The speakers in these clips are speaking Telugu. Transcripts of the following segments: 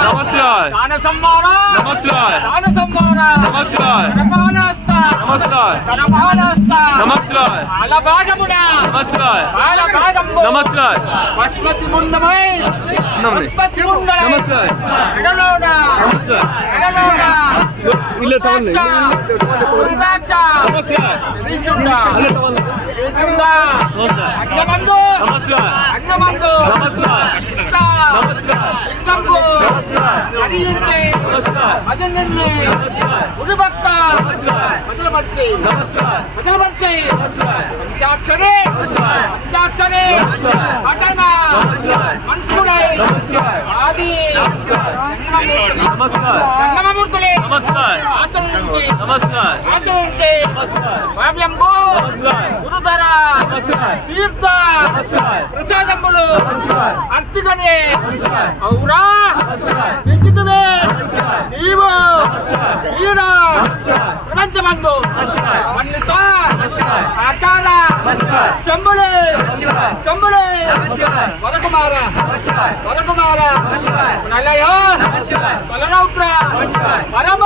नमस्कार नमस्कार नमस्कार नमस्कार नमस्कार नमस्कार नमस्कार नमस्कार ಇಲ್ಲ ತಗೊಳ್ಳಿ ನಮಸ್ಕಾರ గురుధర తీర్థ ప్రసాదములు అర్తిగనే ఔరా నిశ్చితమే నీవు ఈడ ప్రపంచమందు పండిత ఆచార శంభులే శంభులే వరకుమార వరకుమార నలయ బలరౌద్ర పరమ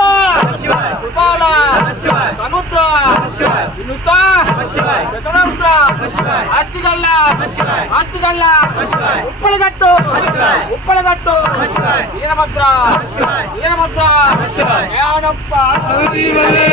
కృపాల సముద్ర వినుత చతురౌద్ర ఆస్తిగల్ల ఆస్తిగల్ల ఉప్పలగట్టు ఉప్పలగట్టు వీరభద్ర వీరభద్ర జ్ఞానప్ప